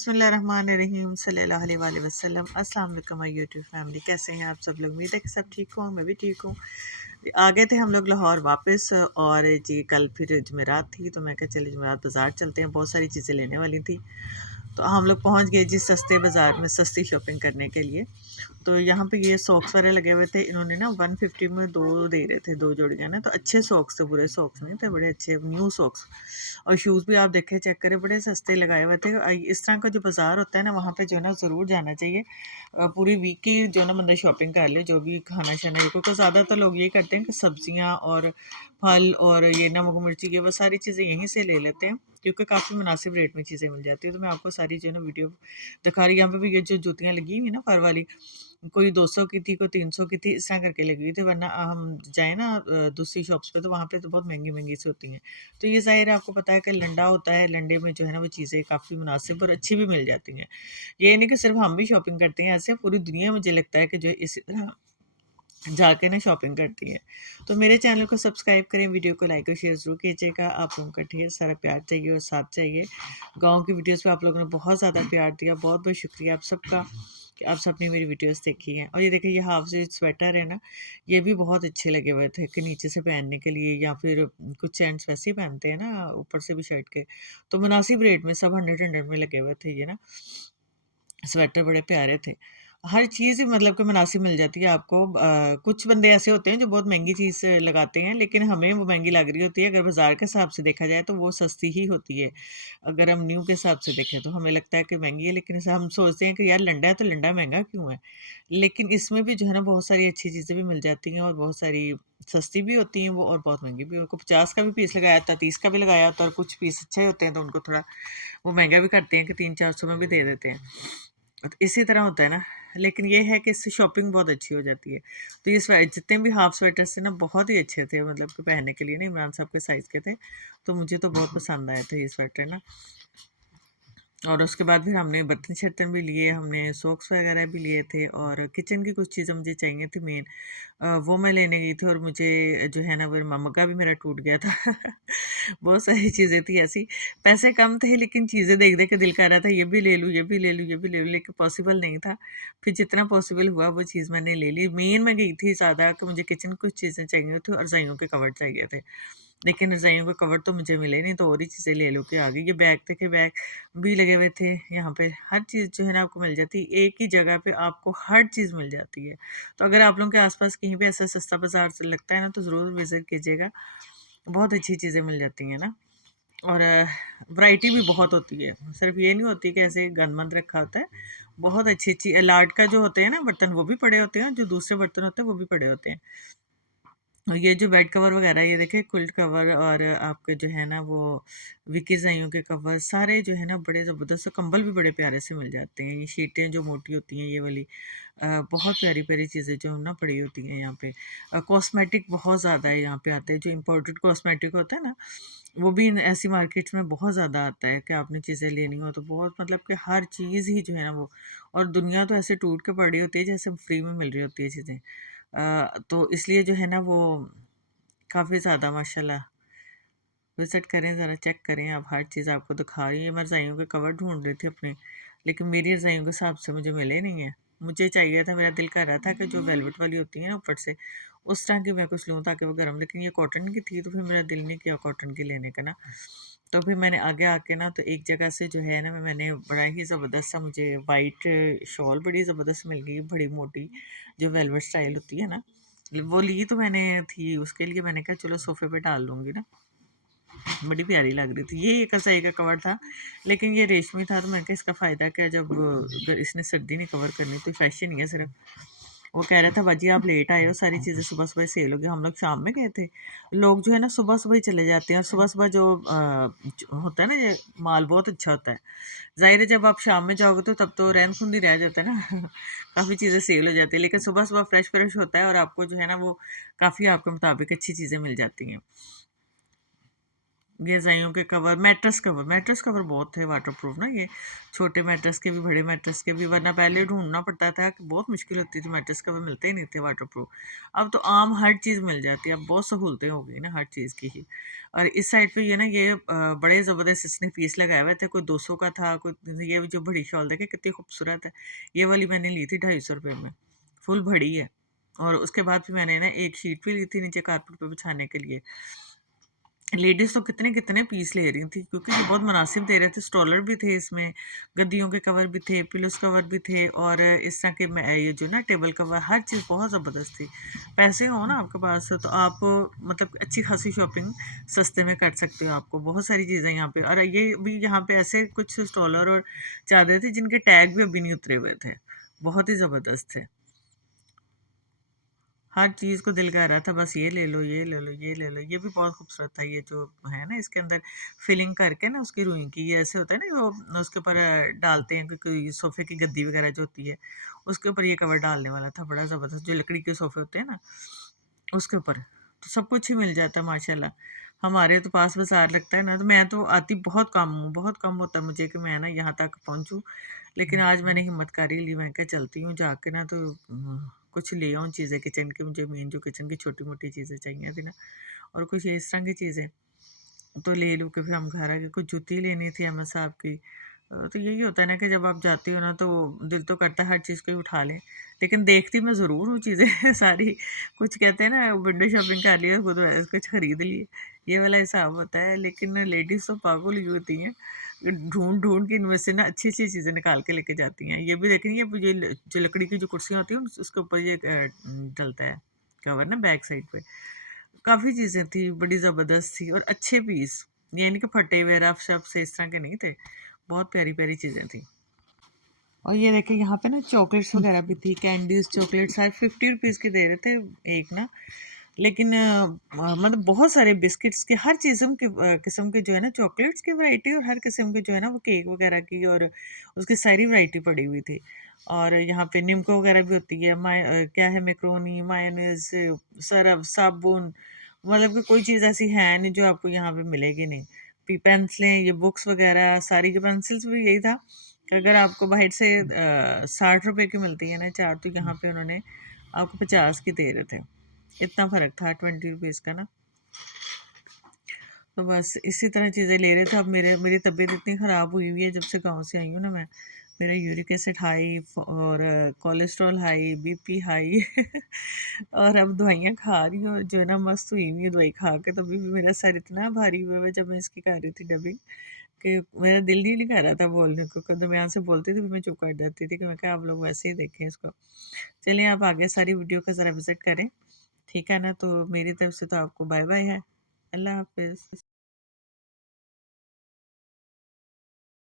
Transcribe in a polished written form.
बिस्मिल्लाहिर्रहमानिर्रहीम सल्लल्लाहु अलैहि वसल्लम। अस्सलाम वालेकुम माय यूट्यूब फैमिली, कैसे हैं आप सब लोग? उम्मीद है कि सब ठीक हो, मैं भी ठीक हूँ। आ गए थे हम लोग लाहौर वापस, और जी कल फिर जुमेरात थी तो मैं कहा चलिए जुमेरात बाज़ार चलते हैं, बहुत सारी चीज़ें लेने वाली थी। तो हम लोग पहुँच गए जी सस्ते बाज़ार में सस्ती शॉपिंग करने के लिए। तो यहाँ पे ये सॉक्स वाले लगे हुए थे, इन्होंने ना 150 में दो दे रहे थे, दो जोड़ियाँ ना। तो अच्छे सॉक्स थे, बुरे सॉक्स नहीं थे, बड़े अच्छे न्यू सॉक्स। और शूज़ भी आप देखें, चेक करें, बड़े सस्ते लगाए हुए थे। इस तरह का जो बाज़ार होता है ना, वहाँ पे जो है ना ज़रूर जाना चाहिए। पूरी वीक की जो है ना बंदा शॉपिंग कर ले, जो भी खाना शाना, क्योंकि ज़्यादातर लोग ये करते हैं कि सब्जियाँ और फल और ये नमक मिर्ची ये वो सारी चीज़ें यहीं से ले लेते हैं, क्योंकि काफ़ी मुनासिब रेट में चीज़ें मिल जाती है। तो मैं आपको सारी जो है ना वीडियो दिखा रही। यहाँ पे भी ये जो जूतियाँ लगी हुई ना फर वाली, कोई 200 की थी, कोई 300 की थी, इस तरह करके लगी हुई थी। वरना हम जाएँ ना दूसरी शॉप्स पे, तो वहाँ पे तो बहुत महंगी-महंगी सी होती हैं। तो ये ज़ाहिर है आपको पता है कि लंडा होता है, लंडे में जो है ना वो चीज़ें काफ़ी मुनासिब और अच्छी भी मिल जाती हैं। ये नहीं कि सिर्फ़ हम भी शॉपिंग करते हैं, ऐसे पूरी दुनिया मुझे लगता है कि जो है इसी तरह जाके ना शॉपिंग करती है। तो मेरे चैनल को सब्सक्राइब करें, वीडियो को लाइक और शेयर ज़रूर कीजिएगा। आप लोगों का ढेर सारा प्यार चाहिए और साथ चाहिए। गाँव की वीडियोज़ पे आप लोगों ने बहुत ज़्यादा प्यार दिया, बहुत-बहुत शुक्रिया आप सबका कि आप सबने मेरी वीडियोज़ देखी हैं। और ये देखिए, ये हाफ स्लीव स्वेटर है ना, ये भी बहुत अच्छे लगे हुए थे कि नीचे से पहनने के लिए, या फिर कुछ जेंट्स वैसे ही पहनते हैं ना ऊपर से भी शर्ट के। तो मुनासिब रेट में सब 100 में लगे हुए थे ये ना। स्वेटर बड़े प्यारे थे। हर चीज़ ही मतलब कि मुनासिब मिल जाती है आपको। कुछ बंदे ऐसे होते हैं जो बहुत महँगी चीज़ लगाते हैं, लेकिन हमें वो महँगी लग रही होती है। अगर बाज़ार के हिसाब से देखा जाए तो वो सस्ती ही होती है। अगर हम न्यू के हिसाब से देखें तो हमें लगता है कि महँगी है, लेकिन ऐसा हम सोचते हैं कि यार लंडा है तो लंडा महँगा क्यों है? लेकिन इसमें भी जो है ना बहुत सारी अच्छी चीज़ें भी मिल जाती हैं, और बहुत सारी सस्ती भी होती हैं वो, और बहुत महँगी भी। उनको 50 का भी पीस लगाया था, 30 का भी लगाया होता है, और कुछ पीस अच्छे होते हैं तो उनको थोड़ा वो महँगा भी करते हैं कि 300-400 में भी दे देते हैं। तो इसी तरह होता है ना। लेकिन ये है कि इससे शॉपिंग बहुत अच्छी हो जाती है। तो ये जितने भी हाफ स्वेटर्स थे ना बहुत ही अच्छे थे, मतलब कि पहनने के लिए ना, इमरान साहब के साइज़ के थे। तो मुझे तो बहुत पसंद आए थे ये स्वेटर ना। और उसके बाद फिर हमने बर्तन-शर्तन भी लिए, हमने सॉक्स वगैरह भी लिए थे, और किचन की कुछ चीज़ें मुझे चाहिए थी मेन, वो मैं लेने गई थी। और मुझे जो है ना वो मग्गा भी मेरा टूट गया था। बहुत सारी चीज़ें थी ऐसी। पैसे कम थे, लेकिन चीज़ें देख-देख के दिल कर रहा था ये भी ले लूँ, ये भी ले लूँ, ये भी ले लूँ, लेकिन पॉसिबल नहीं था। फिर जितना पॉसिबल हुआ वो चीज़ मैंने ले ली। मेन मैं गई थी ज़्यादा कि मुझे किचन की कुछ चीज़ें चाहिए थी, और रज़ाइयों के कवर चाहिए थे। लेकिन रज़ाइयों के कवर तो मुझे मिले नहीं, तो और ही चीज़ें ले लो के आ गई। ये बैग देखे, बैग भी लगे हुए थे यहाँ पे। हर चीज़ जो है ना आपको मिल जाती है, एक ही जगह पे आपको हर चीज़ मिल जाती है। तो अगर आप लोगों के आस-पास कहीं पे ऐसा सस्ता बाज़ार से लगता है ना, तो ज़रूर विज़िट कीजिएगा। बहुत अच्छी चीज़ें मिल जाती हैं ना। और वैरायटी भी बहुत होती है। सिर्फ़ ये नहीं होती कि ऐसे गंद-मंद रखा होता है। बहुत अच्छी-अच्छी लार्ड का जो होते हैं ना बर्तन, वो भी पड़े होते हैं, जो दूसरे बर्तन होते हैं वो भी पड़े होते हैं। और ये जो बेड कवर वगैरह, ये देखिए क्विल्ट कवर, और आपके जो है ना वो विकी रज़ाइयों के कवर, सारे जो है ना बड़े ज़बरदस्त, कंबल भी बड़े प्यारे से मिल जाते हैं। ये शीटें जो मोटी होती हैं ये वाली, बहुत प्यारी-प्यारी चीज़ें जो ना पड़ी होती हैं यहाँ पे। कॉस्मेटिक बहुत ज़्यादा है यहाँ पे आते हैं, जो इम्पोर्टेड कॉस्मेटिक होता है ना, वो भी इन ऐसी मार्केट्स में बहुत ज़्यादा आता है कि आपने चीज़ें लेनी हो तो बहुत, मतलब कि हर चीज़ ही जो है ना वो। और दुनिया तो ऐसे टूट के पड़ी होती है जैसे फ्री में मिल रही होती है चीज़ें। तो इसलिए जो है ना वो काफ़ी ज़्यादा माशाल्लाह। विज़िट करें, ज़रा चेक करें आप, हर चीज़ आपको दिखा रही हैं। मैं रज़ाइयों के कवर ढूँढ रही थी अपने, लेकिन मेरी रज़ाइयों के हिसाब से मुझे मिले नहीं हैं। मुझे चाहिए था, मेरा दिल कर रहा था कि जो वेलवेट वाली होती है ना ऊपर से, उस तरह की मैं कुछ लूँ ताकि वो गर्म, लेकिन ये कॉटन की थी, तो फिर मेरा दिल नहीं किया कॉटन की लेने का ना। तो फिर मैंने आगे आके ना, तो एक जगह से जो है ना मैंने बड़ा ही ज़बरदस्त सा, मुझे वाइट शॉल बड़ी ज़बरदस्त मिल गई, बड़ी मोटी, जो वेलवेट स्टाइल होती है ना। वो ली तो मैंने थी उसके लिए, मैंने कहा चलो सोफ़े पे डाल लूँगी ना। बड़ी प्यारी लग रही थी। ये एक कसाई का कवर था, लेकिन ये रेशमी था, तो मैंने कहा इसका फ़ायदा क्या, जब इसने सर्दी नहीं कवर करनी, तो फैशन ही है सिर्फ। वो कह रहा था बाजी आप लेट आए हो, सारी चीज़ें सुबह-सुबह सेल हो गई। हम लोग शाम में गए थे। लोग जो है ना सुबह-सुबह ही चले जाते हैं, और सुबह-सुबह जो होता है ना, ये माल बहुत अच्छा होता है। ज़ाहिर है जब आप शाम में जाओगे तो तब तो रहन-खुन ही रह जाता है ना। काफ़ी चीज़ें सेल हो जाती है, लेकिन सुबह-सुबह फ्रेश-फ्रेश होता है, और आपको जो है ना वो काफ़ी आपके मुताबिक अच्छी चीज़ें मिल जाती हैं। ये रज़ाइयों के कवर, मैट्रेस कवर बहुत थे वाटरप्रूफ ना, ये छोटे मैट्रेस के भी, बड़े मैट्रेस के भी, वरना पहले ढूँढना पड़ता था कि बहुत मुश्किल होती थी, मैट्रेस कवर मिलते ही नहीं थे वाटरप्रूफ। अब तो आम हर चीज़ मिल जाती है, अब बहुत सहूलतें हो गई ना हर चीज़ की ही। और इस साइड पे ये ना ये बड़े ज़बरदस्त इसने पीस लगाए हुए थे, कोई 200 का था, कोई ये जो बड़ी शॉल देखे कितनी खूबसूरत है। ये वाली मैंने ली थी 250 रुपये में, फुल बड़ी है। और उसके बाद फिर मैंने ना एक शीट भी ली थी नीचे कारपेट पे बिछाने के लिए। लेडीज़ तो कितने कितने पीस ले रही थी, क्योंकि ये बहुत मुनासिब दे रहे थे। स्टॉलर भी थे इसमें, गद्दियों के कवर भी थे, पिलोस कवर भी थे, और इस तरह के ये जो ना टेबल कवर, हर चीज़ बहुत ज़बरदस्त थी। पैसे हो ना आपके पास तो आप मतलब अच्छी खासी शॉपिंग सस्ते में कर सकते हो। आपको बहुत सारी चीज़ें यहाँ पे, और ये भी यहाँ पे ऐसे कुछ स्टॉलर और चादरें थी जिनके टैग भी अभी नहीं उतरे हुए थे, बहुत ही ज़बरदस्त थे। हर चीज़ को दिल कह रहा था बस ये ले लो, ये ले लो, ये ले लो। ये भी बहुत खूबसूरत था, ये जो है ना इसके अंदर फिलिंग करके ना उसकी रुई की, ये ऐसे होता है ना वो उसके ऊपर डालते हैं, क्योंकि सोफ़े की गद्दी वगैरह जो होती है उसके ऊपर ये कवर डालने वाला था, बड़ा ज़बरदस्त, जो लकड़ी के सोफ़े होते हैं ना उसके ऊपर। तो सब कुछ ही मिल जाता है माशाल्लाह। हमारे तो पास बाज़ार लगता है ना, तो मैं तो आती बहुत कम हूँ, बहुत कम होता है मुझे कि मैं ना यहाँ तक पहुँचूँ। लेकिन आज मैंने हिम्मत कर ही ली, मैं क्या चलती हूँ जाके ना, तो कुछ ले आऊँ चीज़ें किचन की, मुझे मेन जो किचन की छोटी-मोटी चीज़ें चाहिए थी ना, और कुछ इस तरह की चीज़ें तो ले लूँ कि फिर हम घर आके कुछ जूती लेनी थी अहमद साहब की। तो यही होता है ना कि जब आप जाती हो ना तो दिल तो करता है हर चीज़ को ही उठा लें, लेकिन देखती मैं ज़रूर हूँ चीज़ें सारी। कुछ कहते हैं ना विंडो शॉपिंग कर ली और खुद कुछ खरीद लिए, ये वाला हिसाब होता है। लेकिन लेडीज़ तो पागल ही होती हैं, ढूँढ ढूँढ के इनमें से ना अच्छी-अच्छी चीज़ें निकाल के लेके जाती हैं। ये भी देखें, ये जो लकड़ी की जो कुर्सियाँ होती हैं उसके ऊपर ये डलता है कवर ना बैक साइड पे। काफ़ी चीज़ें थी, बड़ी ज़बरदस्त थी और अच्छे पीस, ये नहीं कि फटे हुए रफ-शफ से इस तरह के नहीं थे। बहुत प्यारी-प्यारी चीज़ें थी। और ये देखिए यहाँ पे ना चॉकलेट्स वगैरह भी थी, कैंडीज़, चॉकलेट्स शायद 50 रुपीज़ के दे रहे थे एक ना। लेकिन मतलब बहुत सारे बिस्किट्स के, हर किस्म के जो है ना चॉकलेट्स की वैरायटी, और हर किस्म के जो है ना वो केक वगैरह की, और उसकी सारी वैरायटी पड़ी हुई थी। और यहाँ पे निम्को वगैरह भी होती है, क्या है, मैक्रोनी, मायोनीज़, सरफ, साबुन, मतलब कि कोई चीज़ ऐसी है नहीं जो आपको यहाँ पे मिलेगी नहीं। पेंसिलें, ये बुक्स वगैरह सारी, के पेंसिल्स भी यही था कि अगर आपको बाहर से 60 रुपए की मिलती है ना चार, तो यहाँ पे उन्होंने आपको 50 की दे रहे थे। इतना फ़र्क था 20 रुपीज़ का ना। तो बस इसी तरह चीज़ें ले रहे थे। अब मेरी तबीयत इतनी ख़राब हुई हुई है जब से गाँव से आई हूँ ना मैं। मेरा यूरिक एसिड हाई, और कोलेस्ट्रॉल हाई, बीपी हाई और अब दवाइयाँ खा रही हूँ, जो है ना मस्त हुई हुई है दवाई खा के। तभी भी मेरा सर इतना भारी हुआ है जब मैं इसकी खा रही थी डबिंग, कि मेरा दिल नहीं कर रहा था बोलने को। कभी मैं यहाँ से बोलती थी, फिर मैं चुप कर जाती थी कि मैं कहा आप लोग वैसे ही देखें इसको। चलिए आप आगे सारी वीडियो का ज़रा विज़िट करें, ठीक है ना? तो मेरी तरफ से तो आपको बाय-बाय है। अल्लाह हाफ़िज़।